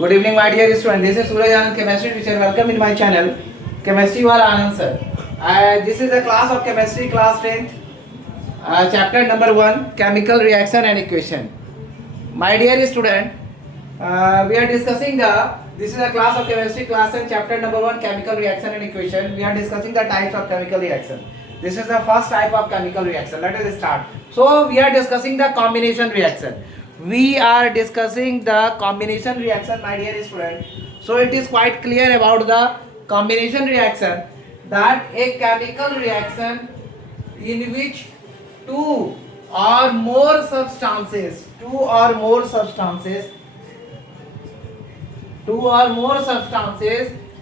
Good evening, my dear student. This is Suraj Anand, chemistry teacher. Welcome in my channel, Chemistry Wala Anand sir. This is a class of chemistry, class 10th, chapter number 1, chemical reaction and equation. My dear student, we are discussing this is a class of chemistry, class 10, chapter number 1, chemical reaction and equation. We are discussing the types of chemical reaction. This is the first type of chemical reaction. Let us start. So, we are discussing the combination reaction. We are discussing the combination reaction, my dear student. So it is quite clear about the combination reaction that a chemical reaction in which two or more substances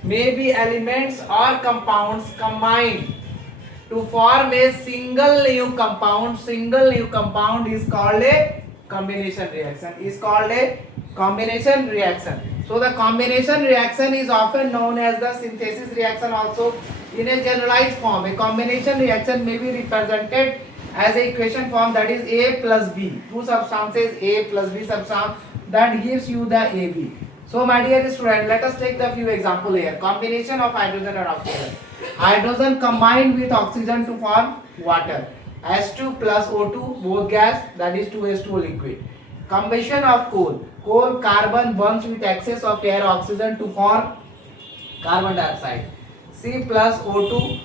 may be elements or compounds combined to form a single new compound. Single new compound is called a combination reaction. So the combination reaction is often known as the synthesis reaction also in a generalized form. A combination reaction may be represented as a equation form, that is A plus B. Two substances A plus B substance, that gives you the AB. So my dear student, let us take the few example here. Combination of hydrogen and oxygen. Hydrogen combined with oxygen to form water. H2 plus O2, both gas, that is 2H2O liquid. Combustion of coal. Coal carbon burns with excess of air oxygen to form carbon dioxide. C plus O2,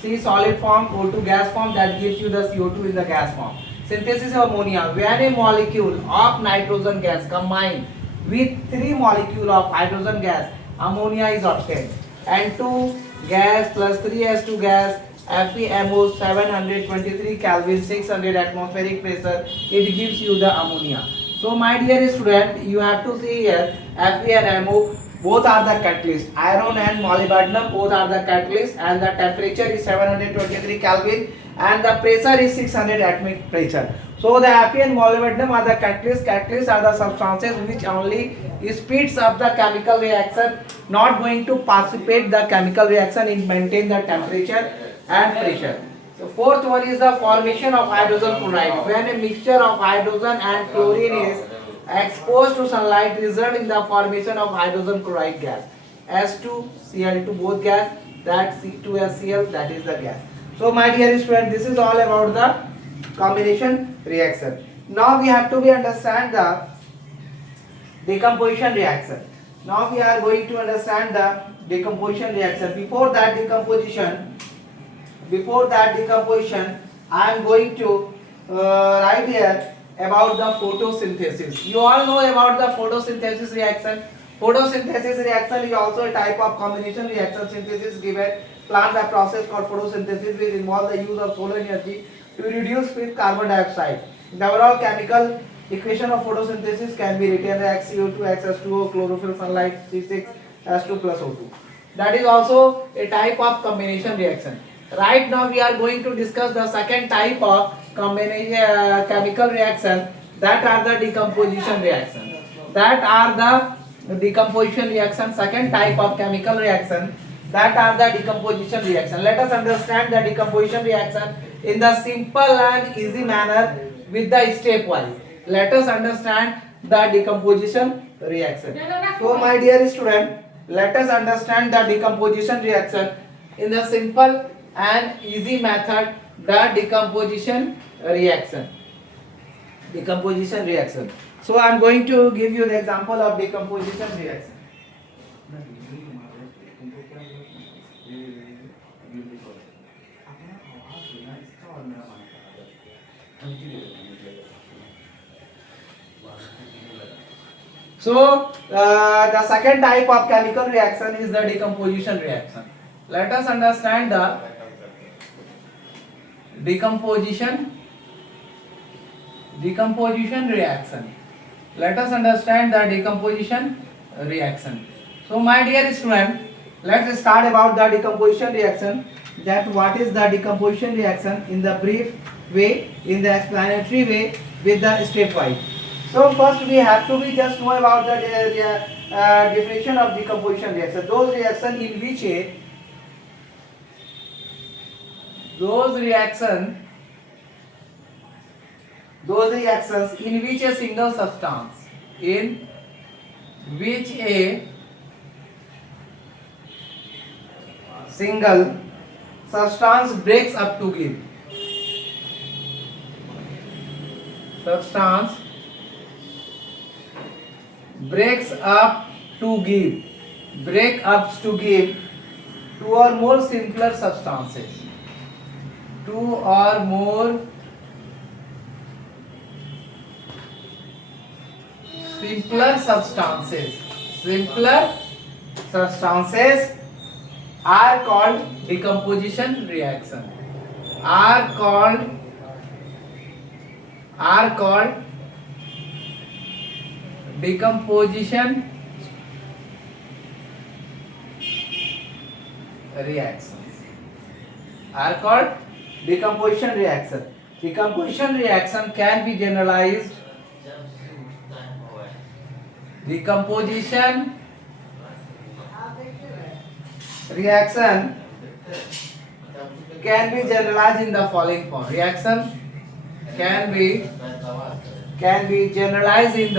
C solid form, O2 gas form, that gives you the CO2 in the gas form. Synthesis of ammonia. When a molecule of nitrogen gas combined with 3 molecules of hydrogen gas, ammonia is obtained. N2 gas plus 3H2 gas, FeMO 723 Kelvin, 600 atmospheric pressure, it gives you the ammonia. So my dear student, you have to see here Fe and MO both are the catalyst. Iron and molybdenum both are the catalyst, and the temperature is 723 Kelvin and the pressure is 600 atmospheric pressure. So the Fe and molybdenum are the catalyst. Catalysts are the substances which only speeds up the chemical reaction, not going to participate the chemical reaction in maintain the temperature and pressure. The fourth one is the formation of hydrogen chloride. When a mixture of hydrogen and chlorine is exposed to sunlight, result in the formation of hydrogen chloride gas. H2Cl2 both gas, that C2HCl, that is the gas. So my dear student, this is all about the combination reaction. Now we have to understand the decomposition reaction. Now we are going to understand the decomposition reaction. Before that decomposition, I am going to write here about the photosynthesis. You all know about the photosynthesis reaction. Photosynthesis reaction is also a type of combination reaction. Synthesis given plant a process called photosynthesis which involve the use of solar energy to reduce with carbon dioxide. The overall chemical equation of photosynthesis can be written as CO2 x H2O, chlorophyll, sunlight, C6H2 plus O2. That is also a type of combination reaction. Right now we are going to discuss the second type of chemical reaction, that are the decomposition reaction. Second type of chemical reaction, that are the decomposition reaction. Let us understand the decomposition reaction in the simple and easy manner with the stepwise. Let us understand the decomposition reaction. So my dear student, let us understand the decomposition reaction in the simple and easy method, the decomposition reaction. So I am going to give you the example of decomposition reaction. So the second type of chemical reaction is the decomposition reaction. Let us understand the decomposition reaction. Let us understand the decomposition reaction. So my dear student, let's start about the decomposition reaction. That what is the decomposition reaction in the brief way, in the explanatory way, with the stepwise. So first we have to just know about the definition of decomposition reaction. Those reactions in which a single substance which a single substance breaks up to give. Substance breaks up to give. Breakups to give two or more simpler substances. Two or more simpler substances. Simpler substances are called decomposition reaction. Are called decomposition reactions. Are called decomposition reaction. Decomposition reaction can be generalized. Decomposition reaction can be generalized in the following form. Reaction can be generalized in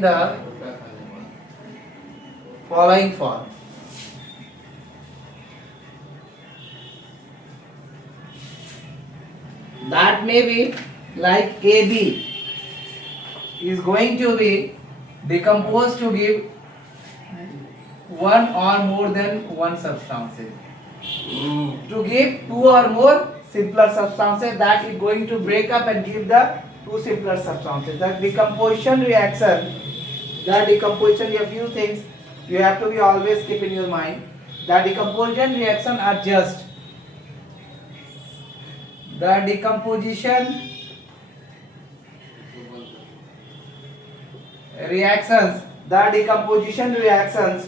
the following form. That may be like AB is going to be decomposed to give one or more than one substances. To give two or more simpler substances, that is going to break up and give the two simpler substances. The decomposition reaction, a few things you have to be always keep in your mind. The decomposition reaction are just the decomposition reactions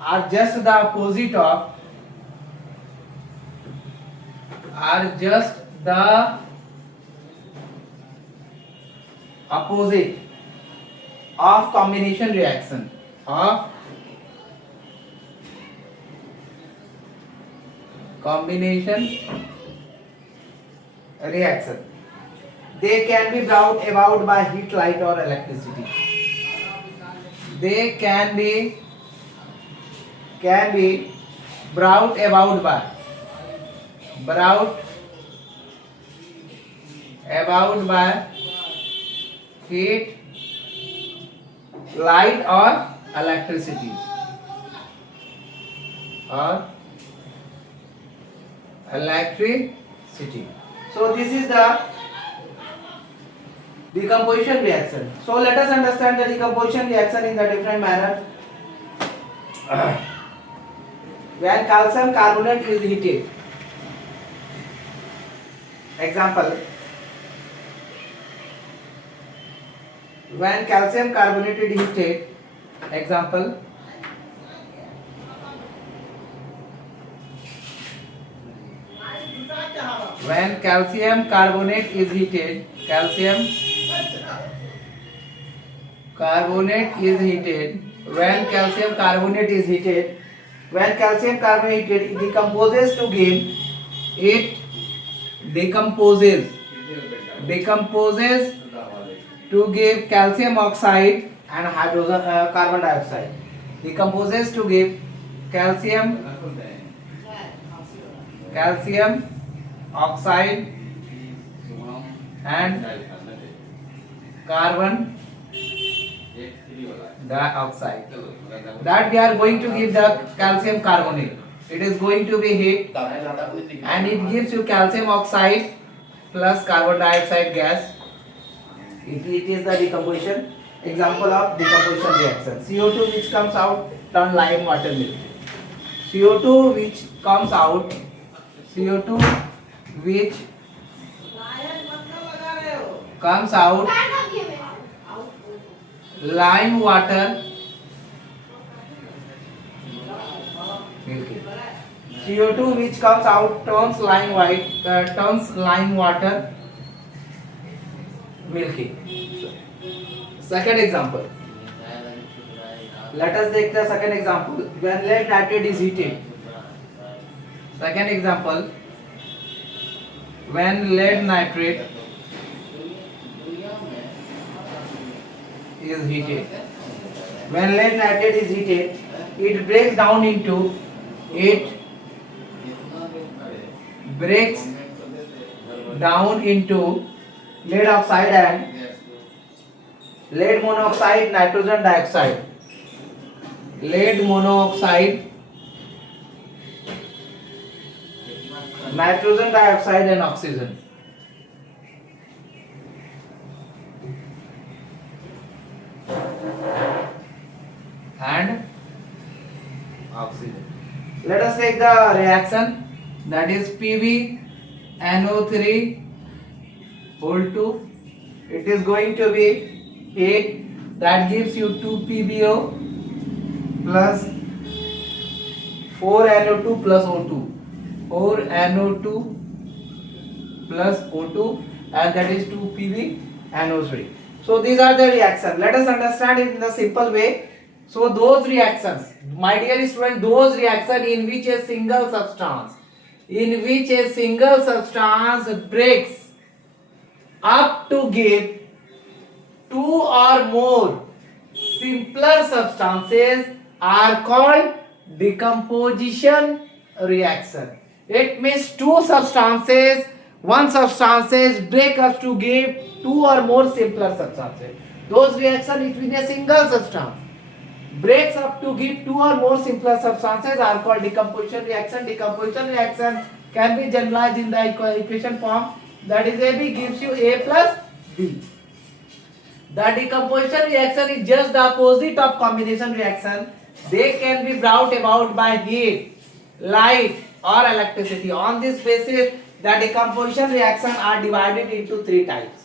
are just the opposite of combination reaction They can be brought about by heat, light or electricity. They can be brought about by heat, light or electricity. So this is the decomposition reaction. So let us understand the decomposition reaction in the different manner. When calcium carbonate is heated, example, when calcium carbonate is heated, example, when calcium carbonate is heated, when calcium carbonate it decomposes to give, it decomposes to give calcium oxide and carbon dioxide. Decomposes to give calcium oxide and carbon dioxide. That we are going to give the calcium carbonate. It is going to be heat and it gives you calcium oxide plus carbon dioxide gas. It is the decomposition. Example of decomposition reaction. CO2 which comes out turn lime water milk. CO2 which comes out lime water CO2 which comes out turns lime water milky. Second example. Let us take the second example. When lead nitrate is heated. Second example. When lead nitrate is heated. When lead nitrate is heated, it breaks down into lead oxide and lead monoxide, nitrogen dioxide. Lead monoxide, nitrogen dioxide and oxygen. And oxygen. Let us take the reaction, that is PbNO3 whole 2. It is going to be 8, that gives you 2PbO plus 4NO2 plus O2. 4NO2 plus O2, and that is 2PbNO3. So these are the reactions. Let us understand it in the simple way. So those reactions, my dear student, those reactions in which a single substance breaks up to give two or more simpler substances are called decomposition reaction. It means one substances break up to give two or more simpler substances. Those reactions between a single substance breaks up to give two or more simpler substances are called decomposition reaction. Decomposition reaction can be generalized in the equation form, that is AB gives you A plus B. The decomposition reaction is just the opposite of combination reaction. They can be brought about by heat, light or electricity. On this basis, the decomposition reactions are divided into three types.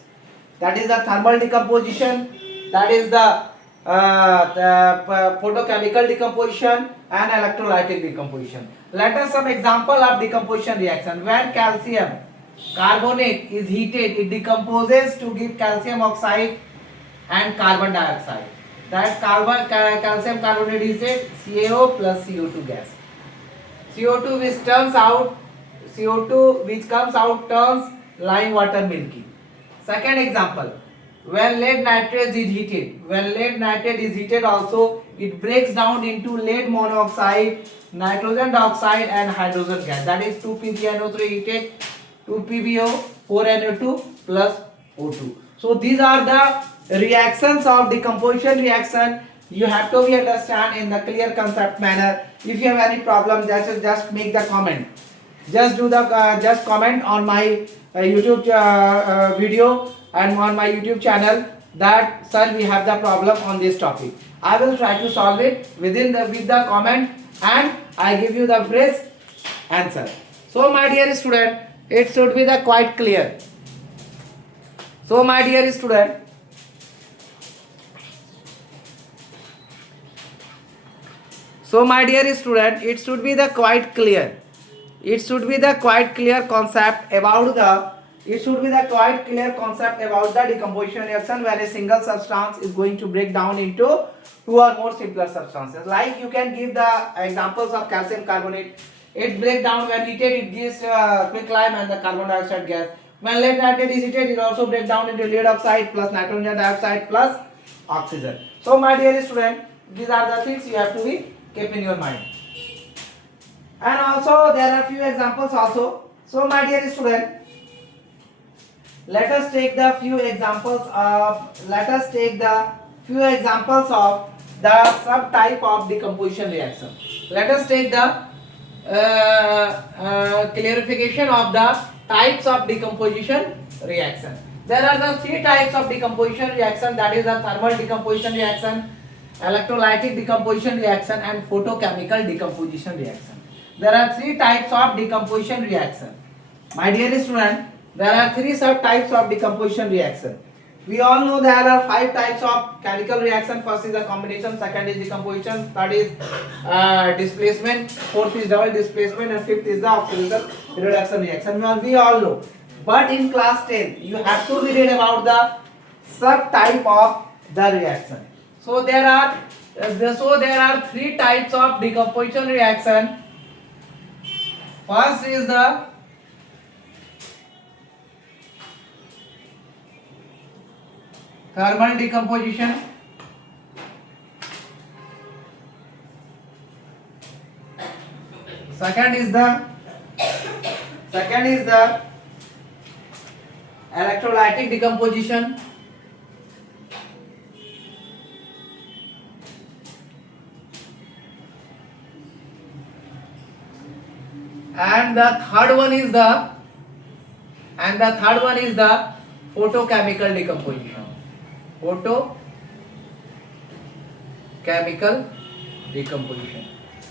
That is the thermal decomposition, that is the photochemical decomposition and electrolytic decomposition. Let us some example of decomposition reaction. When calcium carbonate is heated, it decomposes to give calcium oxide and carbon dioxide. That calcium carbonate is a CaO plus CO2 gas. CO2 which comes out turns lime water milky. Second example, when lead nitrate is heated, also it breaks down into lead monoxide, nitrogen dioxide and hydrogen gas. That is 2PbNO3 heated, 2PbO, 4NO2 plus O2. So these are the reactions of decomposition reaction. You have to be understand in the clear concept manner. If you have any problem, just make the comment. Just comment on my YouTube video and on my YouTube channel that sir, we have the problem on this topic. I will try to solve it with the comment, and I give you the phrase answer. So my dear student, it should be the quite clear. So my dear student, it should be the quite clear. It should be the quite clear concept about the decomposition reaction when a single substance is going to break down into two or more simpler substances. Like you can give the examples of calcium carbonate. It breaks down when heated, it gives quicklime and the carbon dioxide gas. When lead nitrate is heated, it also breaks down into lead oxide plus nitrogen dioxide plus oxygen. So my dear student, these are the things you have to be keep in your mind. And also there are few examples also. So my dear student, let us take the few examples of the subtype of decomposition reaction. Let us take the clarification of the types of decomposition reaction. There are the three types of decomposition reaction, that is the thermal decomposition reaction, electrolytic decomposition reaction and photochemical decomposition reaction. There are three types of decomposition reaction. My dear student, there are three subtypes of decomposition reaction. We all know there are 5 types of chemical reaction. First is the combination, second is decomposition, third is displacement, fourth is double displacement, and fifth is the oxidation reduction reaction. We all know. But in class 10, you have to read about the subtype of the reaction. So there are 3 types of decomposition reaction. First is the thermal decomposition. Second is the electrolytic decomposition. And the third one is the photochemical decomposition. Photochemical decomposition.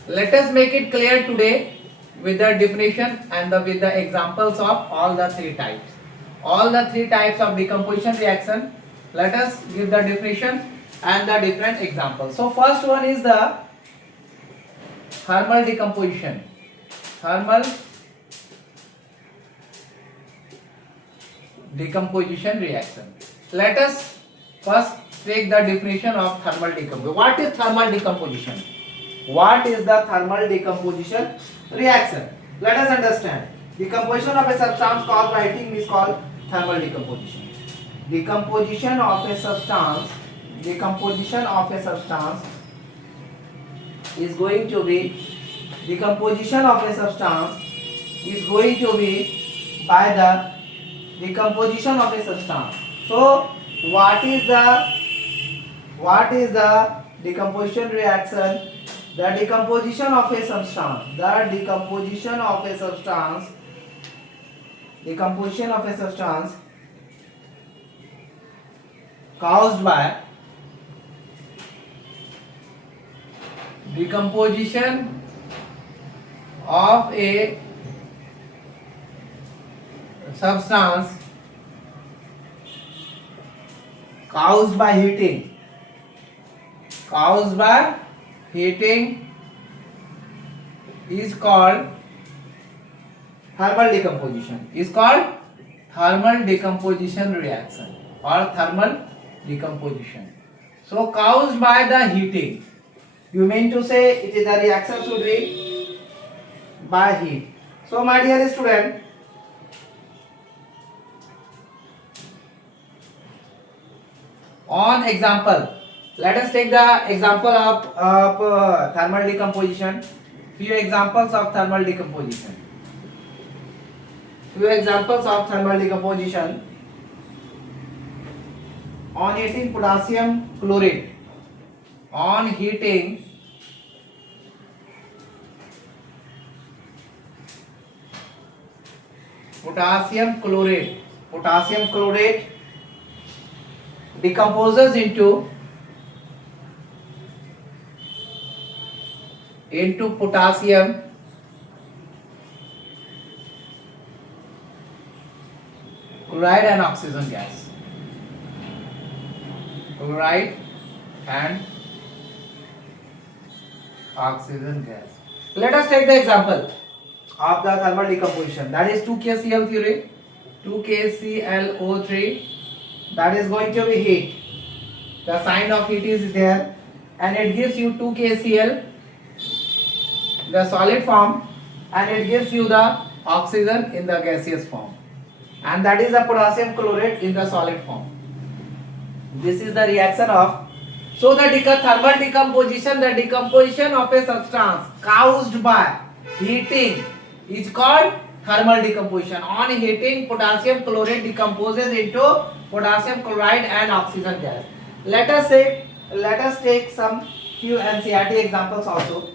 Let us make it clear today with the definition and with the examples of all the three types. All the three types of decomposition reaction. Let us give the definition and the different examples. So first one is the thermal decomposition. Thermal decomposition reaction. Let us first take the definition of thermal decomposition. What is thermal decomposition? What is the thermal decomposition reaction? Let us understand. Decomposition of a substance caused by heating is called thermal decomposition. Decomposition of a substance is going to be by the decomposition of a substance. So what is the decomposition reaction? The decomposition of a substance caused by decomposition of a substance caused by heating is called thermal decomposition. Thermal decomposition reaction or thermal decomposition. So caused by the heating. You mean to say it is the reaction should be by heat. So my dear student, on example, let us take the example of thermal decomposition. Few examples of thermal decomposition. On heating potassium chlorate. On heating potassium chlorate decomposes into potassium chloride and oxygen gas. Let us take the example of the thermal decomposition. That is 2KCl3, 2KClO3. That is going to be heat. The sign of heat is there, and it gives you 2KCl, the solid form, and it gives you the oxygen in the gaseous form, and that is the potassium chlorate in the solid form. This is the reaction of. So the thermal decomposition, the decomposition of a substance caused by heating is called thermal decomposition. On heating, potassium chlorate decomposes into potassium chloride and oxygen gas. Let us take some few NCERT examples also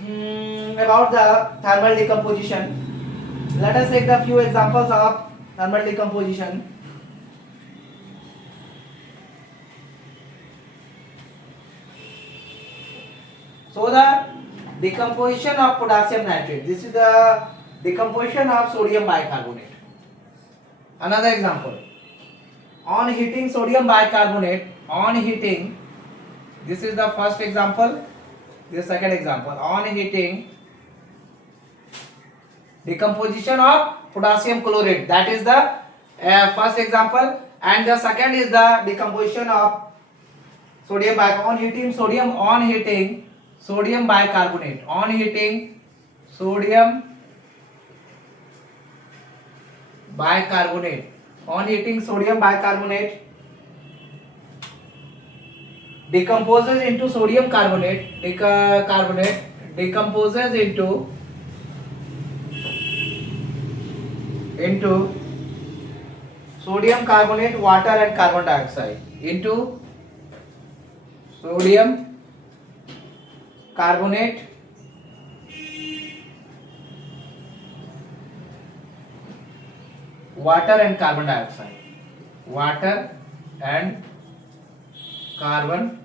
about the thermal decomposition. Let us take the few examples of thermal decomposition. So the decomposition of potassium nitrate. This is the decomposition of sodium bicarbonate. Another example. On heating sodium bicarbonate, this is the first example, this second example. On heating, decomposition of potassium chlorate, that is the first example, and the second is the decomposition of sodium bicarbonate. On heating sodium bicarbonate, decomposes into sodium carbonate, decomposes into sodium carbonate, water and carbon dioxide, into sodium carbonate, water and carbon dioxide, water and carbon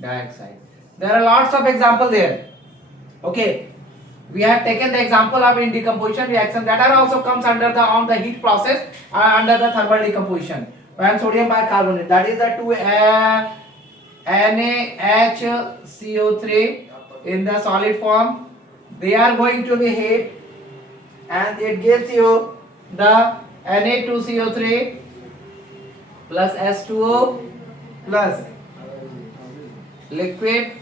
dioxide. There are lots of examples there. Okay, we have taken the example of in decomposition reaction that are also comes under the on the heat process under the thermal decomposition. When sodium bicarbonate, that is the 2 NaHCO3 in the solid form, they are going to be heat and it gives you the Na2CO3 plus H2O plus liquid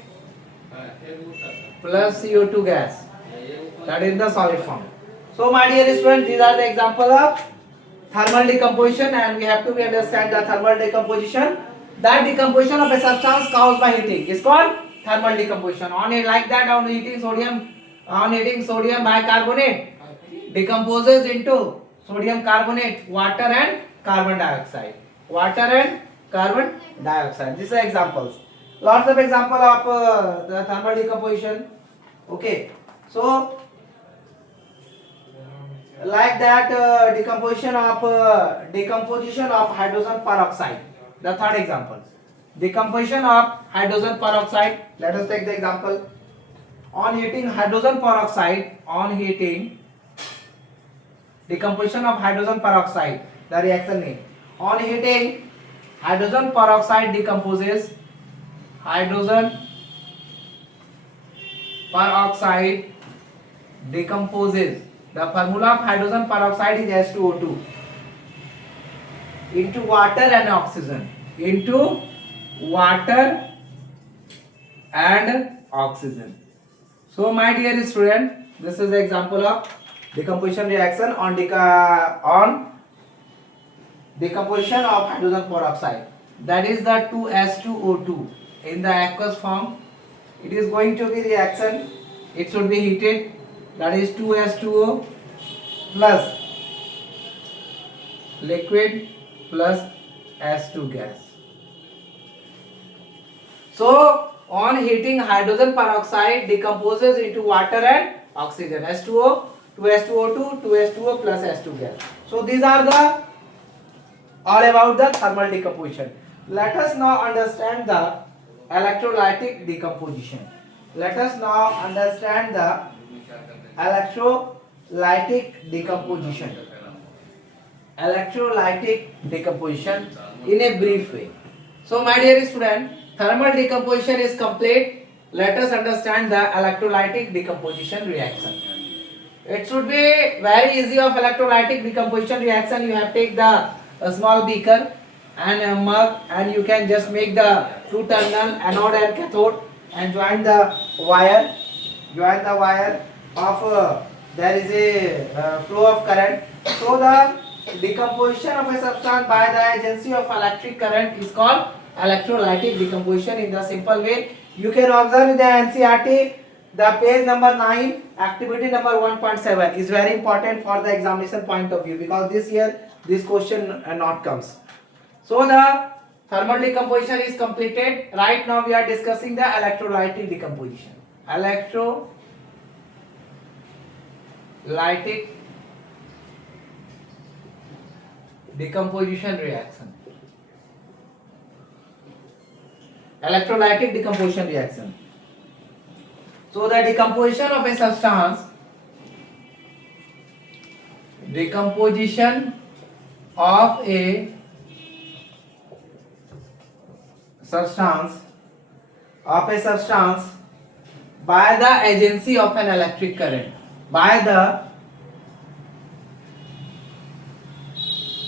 plus CO2 gas, that is the solid form. So my dear students, these are the example of thermal decomposition, and we have to understand the thermal decomposition. That decomposition of a substance caused by heating is called thermal decomposition. On it like that, on heating sodium bicarbonate decomposes into sodium carbonate, water and carbon dioxide. Water and carbon dioxide. These are examples. Lots of example of the thermal decomposition. Okay, so like that decomposition of hydrogen peroxide. The third example, decomposition of hydrogen peroxide. Let us take the example. On heating hydrogen peroxide, decomposition of hydrogen peroxide, the reaction name. On heating, hydrogen peroxide decomposes. Hydrogen peroxide decomposes. The formula of hydrogen peroxide is H2O2 into water and oxygen. Into water and oxygen. So my dear student, this is the example of decomposition reaction on decomposition of hydrogen peroxide. That is the 2H2O2 in the aqueous form. It is going to be reaction. It should be heated. That is 2H2O plus liquid plus H2 gas. So on heating, hydrogen peroxide decomposes into water and oxygen. H2O, 2H2O2, 2H2O plus H2 gas. So these are the all about the thermal decomposition. Let us now understand the electrolytic decomposition. Let us now understand the electrolytic decomposition. Electrolytic decomposition in a brief way. So my dear student, thermal decomposition is complete. Let us understand the electrolytic decomposition reaction. It should be very easy of electrolytic decomposition reaction. You have take the small beaker and a mug, and you can just make the two terminal anode and cathode and join the wire. Of there is a flow of current. So the decomposition of a substance by the agency of electric current is called electrolytic decomposition. In the simple way, you can observe in the NCERT, the page number 9, activity number 1.7 is very important for the examination point of view, because this year this question not comes. So the thermal decomposition is completed. Right now we are discussing the electrolytic decomposition. Electrolytic decomposition reaction. Electrolytic decomposition reaction. So the decomposition of a substance, decomposition of a substance by the agency of an electric current. By the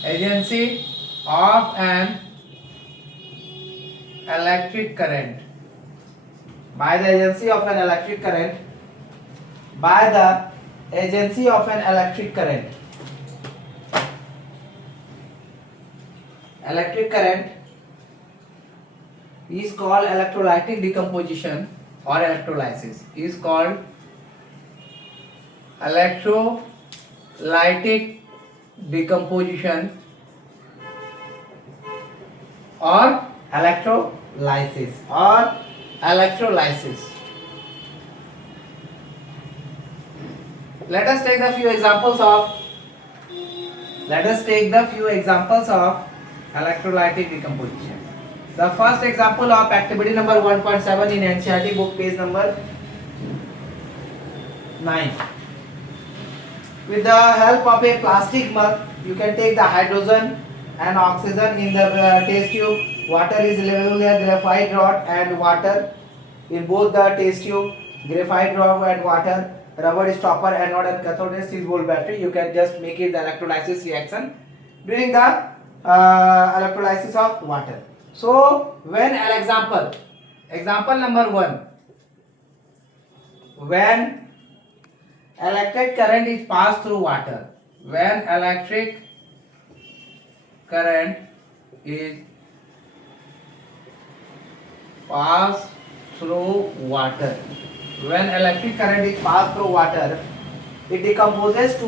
agency of an electric current. By the agency of an electric current. By the agency of an electric current. Electric current is called electrolytic decomposition. or electrolysis is called electrolytic decomposition or electrolysis. Let us take the few examples of electrolytic decomposition. The first example of activity number 1.7 in NCERT book, page number 9. With the help of a plastic mug, you can take the hydrogen and oxygen in the test tube. Water is available here, graphite rod and water in both the test tube. Graphite rod and water, rubber stopper, anode and cathode, 6-volt battery. You can just make it the electrolysis reaction during the electrolysis of water. So when an example number 1, when electric current is passed through water, when electric current is passed through water, it decomposes to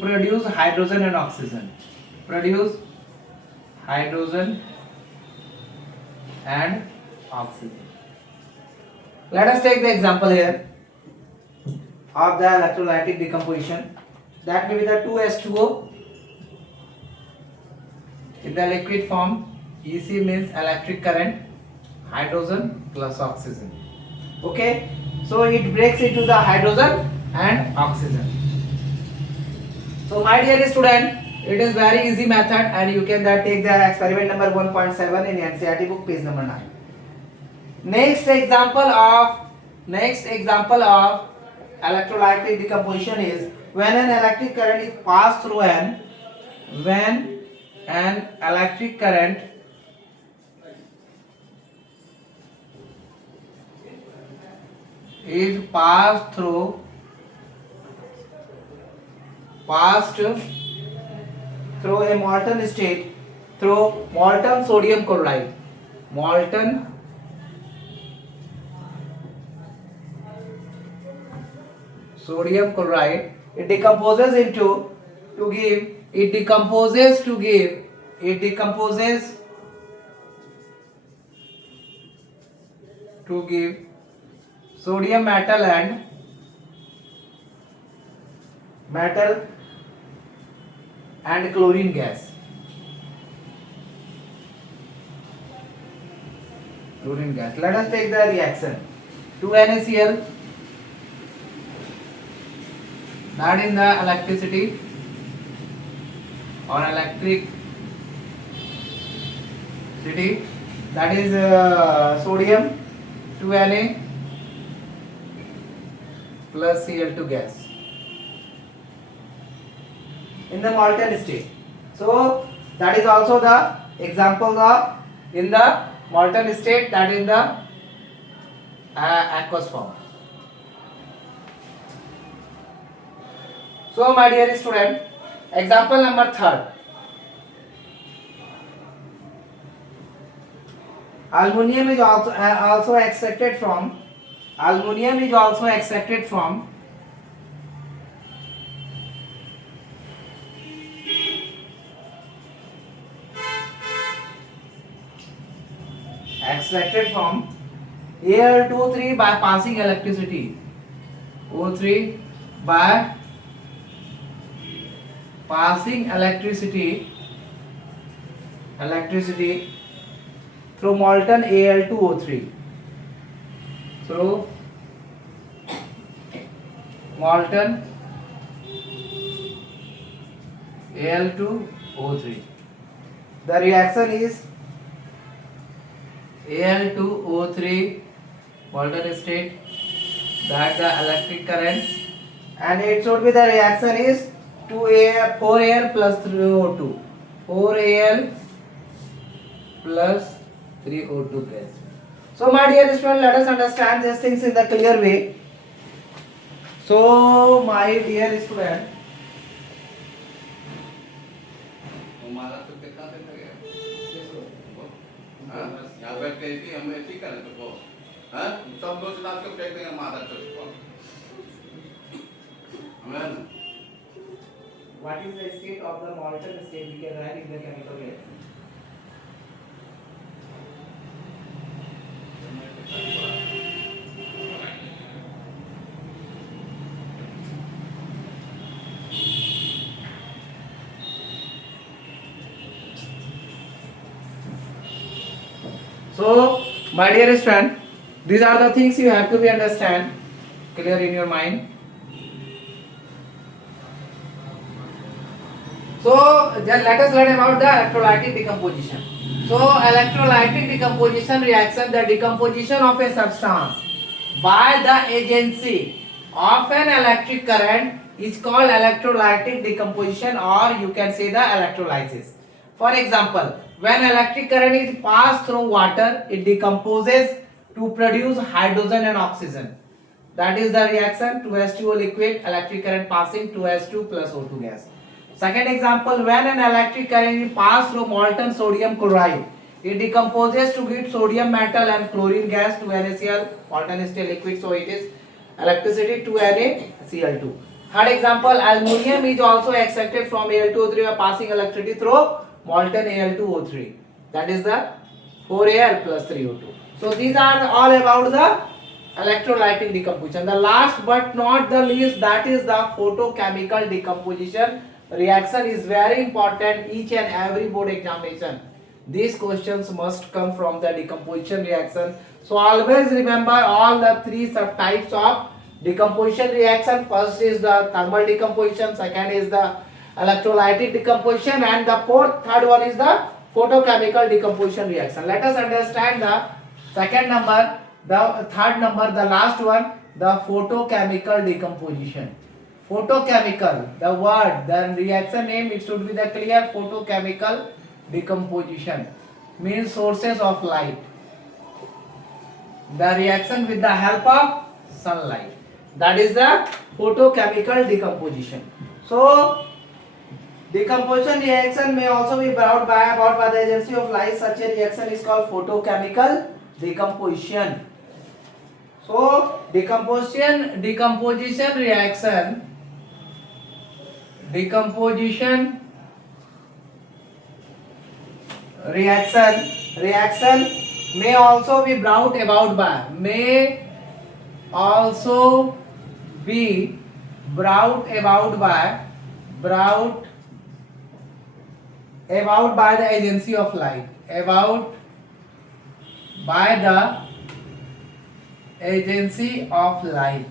produce hydrogen and oxygen. Let us take the example here of the electrolytic decomposition. That may be the 2H2O in the liquid form. EC means electric current, hydrogen plus oxygen. Okay, so it breaks into the hydrogen and oxygen. So my dear student, it is very easy method and you can take the experiment number 1.7 in NCERT book, page number 9. Next example of electrolytic decomposition is when an electric current is passed through an through a molten state, through molten sodium chloride, it decomposes to give sodium metal and chlorine gas. Let us take the reaction. 2NaCl, that in the electricity or electricity, that is sodium 2Na plus Cl2 gas in the molten state. So that is also the example of in the molten state, that is the aqueous form. So my dear student, example number 3. Aluminium is also extracted from Al2O3 by passing electricity. O3 by passing electricity through molten Al2O3. The reaction is Al2O3 molten state, that the electric current, and it should be the reaction is 4Al plus 3O2. 4Al plus 3O2 gas. So my dear student, let us understand these things in the clear way. So my dear student, हमारा तो कितना दिन लगेगा? हाँ, यहाँ बैठ के कि हम ऐसे ही करें तो हाँ, सब लोग चला के फेंक देंगे हमारा तो हमें What is the state of the molten state we can write in the chemical reaction? So, my dear friend, these are the things you have to be understand clear in your mind. So, just let us learn about the electrolytic decomposition. So, electrolytic decomposition reaction, the decomposition of a substance by the agency of an electric current is called electrolytic decomposition, or you can say the electrolysis. For example, when electric current is passed through water, it decomposes to produce hydrogen and oxygen. That is the reaction 2H2O liquid, electric current passing 2H2 plus O2 gas. Second example, when an electric current is passed through molten sodium chloride, it decomposes to get sodium metal and chlorine gas to NaCl, molten state liquid, so it is electricity to NaCl2. Third example, aluminium is also extracted from Al2O3 by passing electricity through molten Al2O3. That is the 4Al plus 3O2. So these are all about the electrolytic decomposition. The last but not the least, that is the photochemical decomposition reaction is very important each and every board examination. These questions must come from the decomposition reaction. So always remember all the three subtypes of decomposition reaction. First is the thermal decomposition, second is the electrolytic decomposition, and the third one is the photochemical decomposition reaction. Let us understand the second number, the third number, the last one, the photochemical decomposition. Photochemical, the word, the reaction name, it should be the clear photochemical decomposition, means sources of light. The reaction with the help of sunlight. That is the photochemical decomposition. So, decomposition reaction may also be brought by the agency of light. Such a reaction is called photochemical decomposition. So, decomposition reaction may also be brought about by the agency of light, about by the agency of light.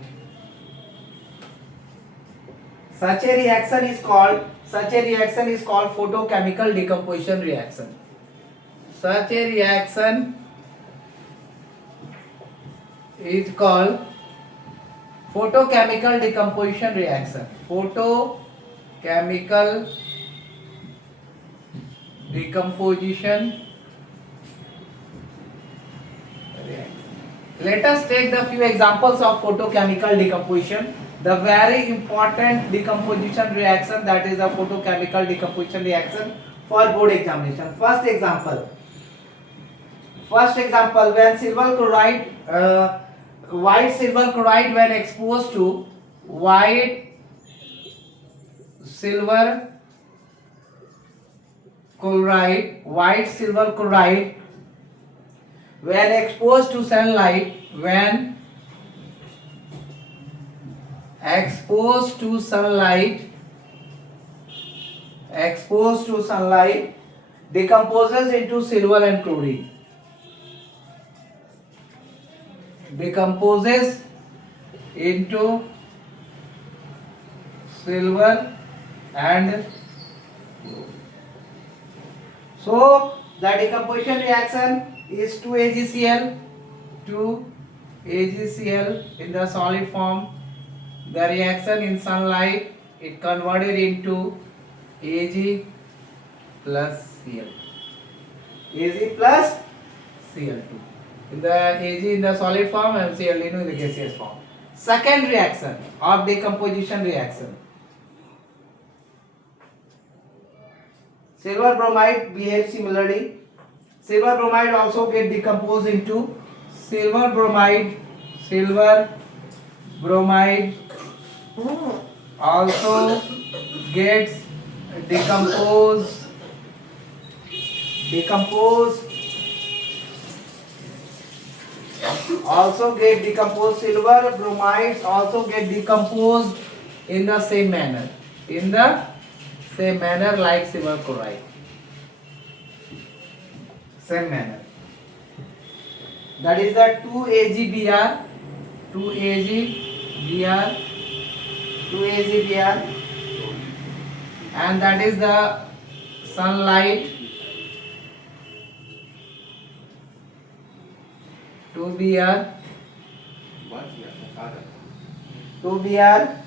Such a reaction is called photochemical decomposition reaction. Such a reaction is called photochemical decomposition reaction. Photochemical decomposition reaction. Let us take the few examples of photochemical decomposition. The very important decomposition reaction, that is the photochemical decomposition reaction for board examination. First example, when silver chloride, white silver chloride, when exposed to white silver chloride, when exposed to sunlight, decomposes into silver and chlorine. So the decomposition reaction is 2AgCl in the solid form. The reaction in sunlight, it converted into Ag plus Cl. Ag plus Cl2. In the Ag in the solid form and Cl in the gaseous form. Second reaction of decomposition reaction. Silver bromide behaves similarly. Silver bromide also get decomposed into silver bromide also gets decomposed also get decomposed. Silver bromides also get decomposed in the same manner like silver chloride, same manner. That is the 2AgBr, 2AgBr, and that is the sunlight, 2Br, 2Ag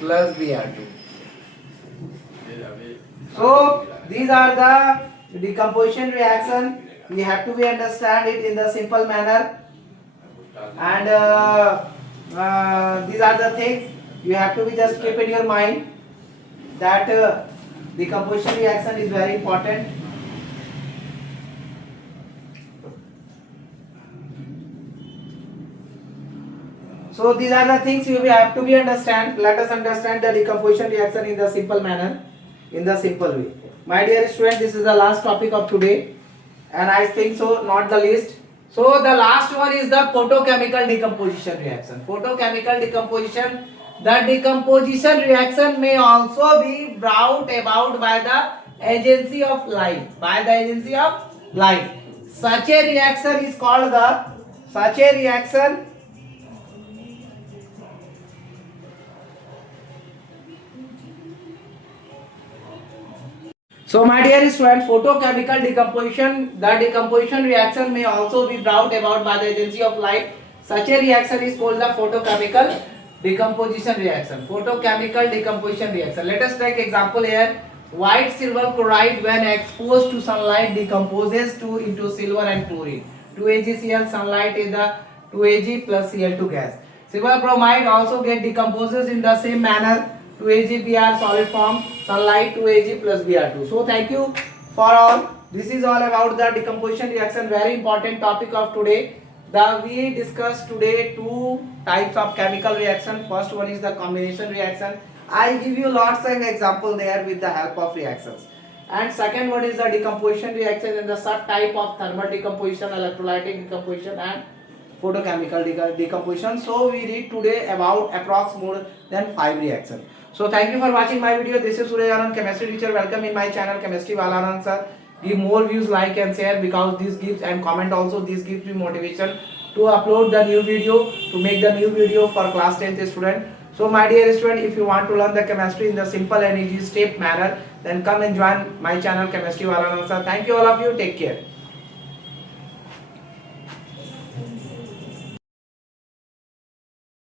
plus Br2. So these are the decomposition reaction. We have to understand it in the simple manner, and these are the things you have to be just keep in your mind, that decomposition reaction is very important. So these are the things you have to be understand. Let us understand the decomposition reaction in the simple manner, in the simple way. My dear student, this is the last topic of today, and I think so not the least. So the last one is the photochemical decomposition reaction. Photochemical decomposition. The decomposition reaction may also be brought about by the agency of light. Such a reaction is called the So my dear student, photochemical decomposition, the decomposition reaction may also be brought about by the agency of light. Such a reaction is called the photochemical decomposition reaction. Let us take example here. White silver chloride when exposed to sunlight decomposes into silver and chlorine. 2AgCl, sunlight is the 2Ag plus Cl2 gas. Silver bromide also get decomposes in the same manner. 2AgBr solid form, sunlight, 2Ag plus Br2. So thank you for all. This is all about the decomposition reaction, very important topic of today. We discussed today two types of chemical reaction. First one is the combination reaction. I give you lots of example there with the help of reactions. And second one is the decomposition reaction and the sub type of thermal decomposition, electrolytic decomposition and photochemical decomposition. So we read today about approx more than 5 reactions. So thank you for watching my video. This is Surya Anand, chemistry teacher. Welcome in my channel Chemistry Wala Anand sir. Give more views, like and share, because this gives, and comment also, this gives me motivation to upload the new video, to make the new video for class 10th student. So my dear student, if you want to learn the chemistry in the simple and easy step manner, then come and join my channel Chemistry Wala Anand sir. Thank you all of you. Take care.